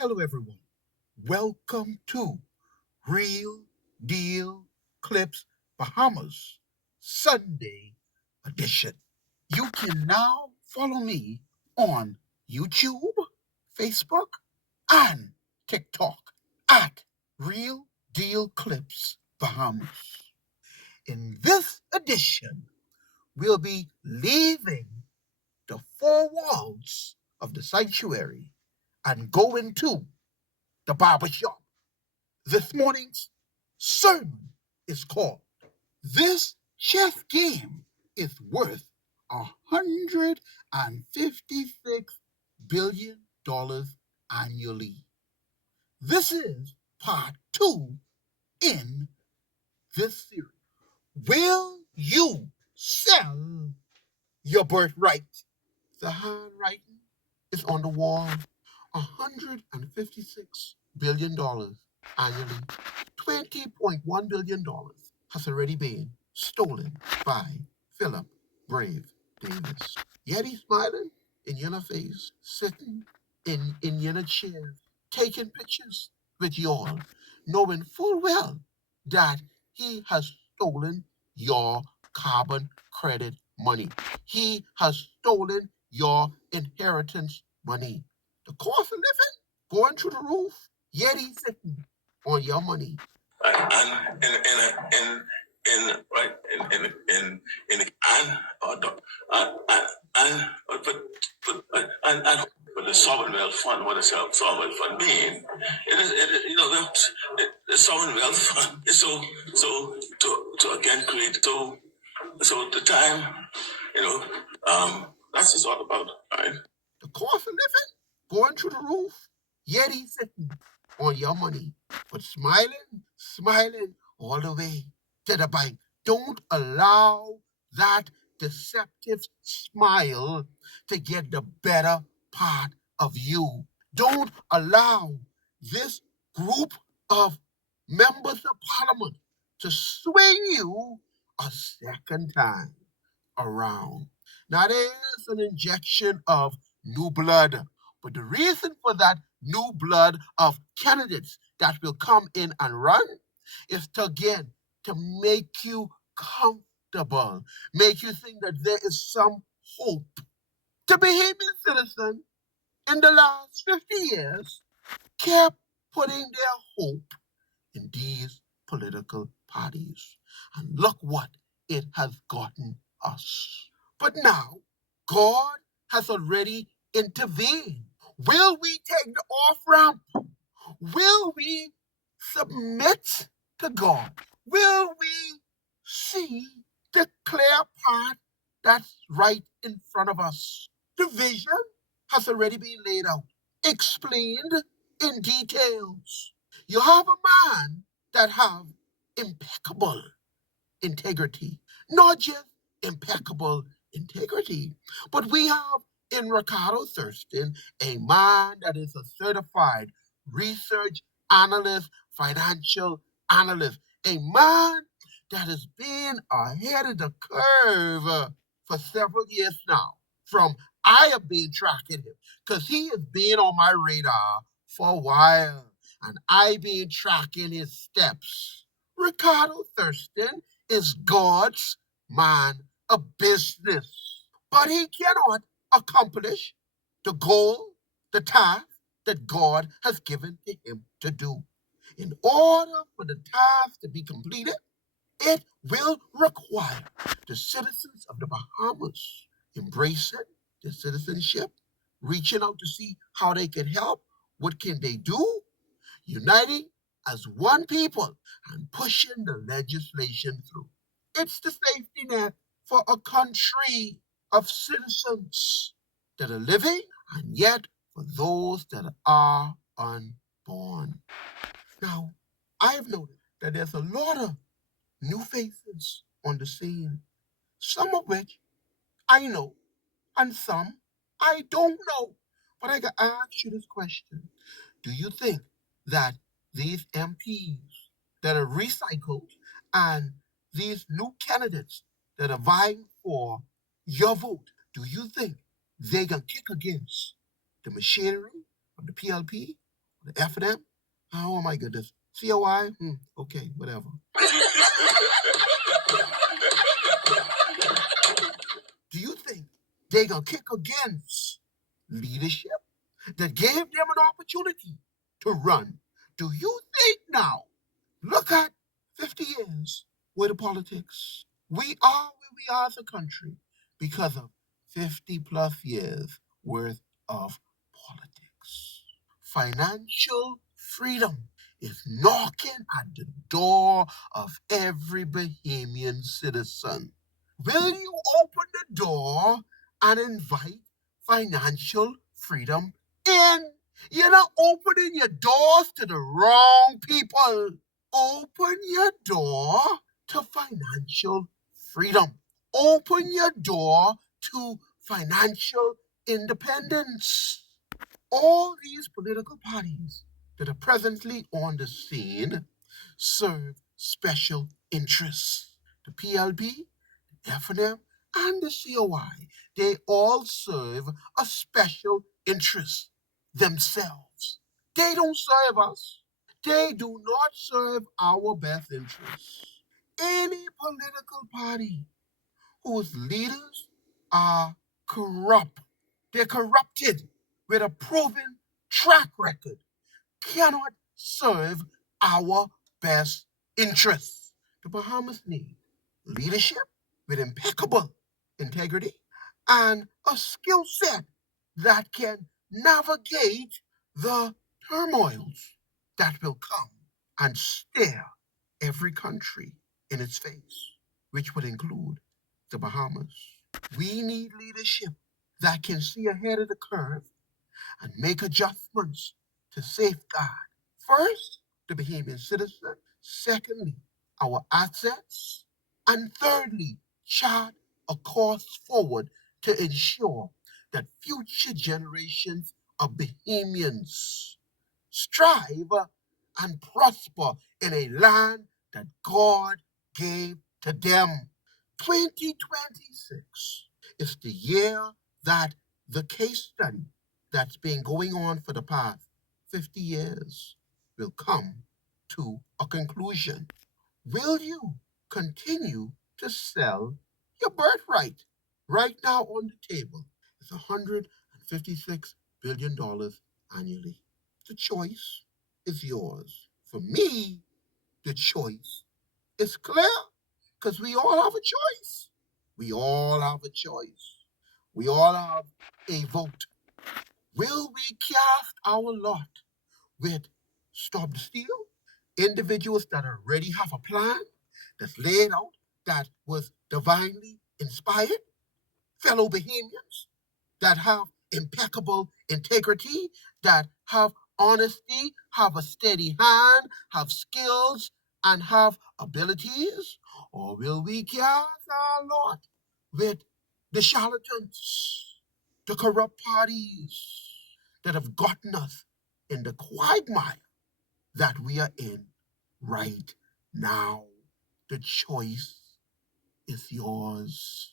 Hello, everyone. Welcome to Real Deal Clips Bahamas Sunday edition. You can now follow me on YouTube, Facebook, and TikTok at Real Deal Clips Bahamas. In this edition, we'll be leaving the four walls of the sanctuary and going to the barbershop. This morning's sermon is called This Chess Game is Worth $156 billion annually. This is part two in this series. Will you sell your birthright? The handwriting is on the wall. $156 billion annually. $20.1 billion has already been stolen by Philip Brave Davis. Yet he's smiling in your face, sitting in your chair, taking pictures with you all, knowing full well that he has stolen your carbon credit money. He has stolen your inheritance money. The cost of living going through the roof, yet he's sitting on your money. And right but the sovereign wealth fund, what does sovereign wealth fund mean? The sovereign wealth fund is to again create so the time, that's just all about, right? The cost of living going through the roof, yet he's sitting on your money, but smiling all the way to the bank. Don't allow that deceptive smile to get the better part of you. Don't allow this group of members of parliament to swing you a second time around. Now, there's an injection of new blood, but the reason for that new blood of candidates that will come in and run is to, again, to make you comfortable, make you think that there is some hope. The Bahamian citizen in the last 50 years kept putting their hope in these political parties. And look what it has gotten us. But now, God has already intervened. Will we take the off ramp? Will we submit to God? Will we see the clear path that's right in front of us? The vision has already been laid out, explained in details. You have a man that have impeccable integrity, not just impeccable integrity, but we have in Ricardo Thurston a man that is a certified research analyst, financial analyst, a man that has been ahead of the curve for several years now. From I have been tracking him because he has been on my radar for a while, and I've been tracking his steps. Ricardo Thurston is God's man of business, but he cannot accomplish the goal, the task that God has given to him to do. In order for the task to be completed, it will require the citizens of the Bahamas embracing their citizenship, reaching out to see how they can help, what can they do, uniting as one people and pushing the legislation through. It's the safety net for a country of citizens that are living and yet for those that are unborn. Now, I've noticed that there's a lot of new faces on the scene, some of which I know and some I don't know. But I can ask you this question. Do you think that these MPs that are recycled and these new candidates that are vying for your vote, do you think they can kick against the machinery of the PLP? The F of them? Oh my goodness. COI? Okay, whatever. Do you think they gonna kick against leadership that gave them an opportunity to run? Do you think now? Look at 50 years with the politics. We are where we are as a country because of 50 plus years worth of politics. Financial freedom is knocking at the door of every Bahamian citizen. Will you open the door and invite financial freedom in? You're not opening your doors to the wrong people. Open your door to financial freedom. Open your door to financial independence. All these political parties that are presently on the scene serve special interests. The PLB, F&M, and the COI, they all serve a special interest themselves. They don't serve us. They do not serve our best interests. Any political party whose leaders are corrupt, they're corrupted with a proven track record, cannot serve our best interests. The Bahamas need leadership with impeccable integrity and a skill set that can navigate the turmoils that will come and stare every country in its face, which would include the Bahamas. We need leadership that can see ahead of the curve and make adjustments to safeguard, first, the Bahamian citizen, secondly, our assets, and thirdly, chart a course forward to ensure that future generations of Bahamians strive and prosper in a land that God gave to them. 2026 is the year that the case study that's been going on for the past 50 years will come to a conclusion. Will you continue to sell your birthright? Right now on the table is $156 billion annually. The choice is yours. For me, the choice is clear because we all have a choice. We all have a choice. We all have a vote. Will we cast our lot with Stop the Steal? Individuals that already have a plan that's laid out, that was divinely inspired, fellow Bahamians that have impeccable integrity, that have honesty, have a steady hand, have skills, and have abilities? Or will we cast our lot with the charlatans, the corrupt parties that have gotten us in the quagmire that we are in right now? The choice is yours.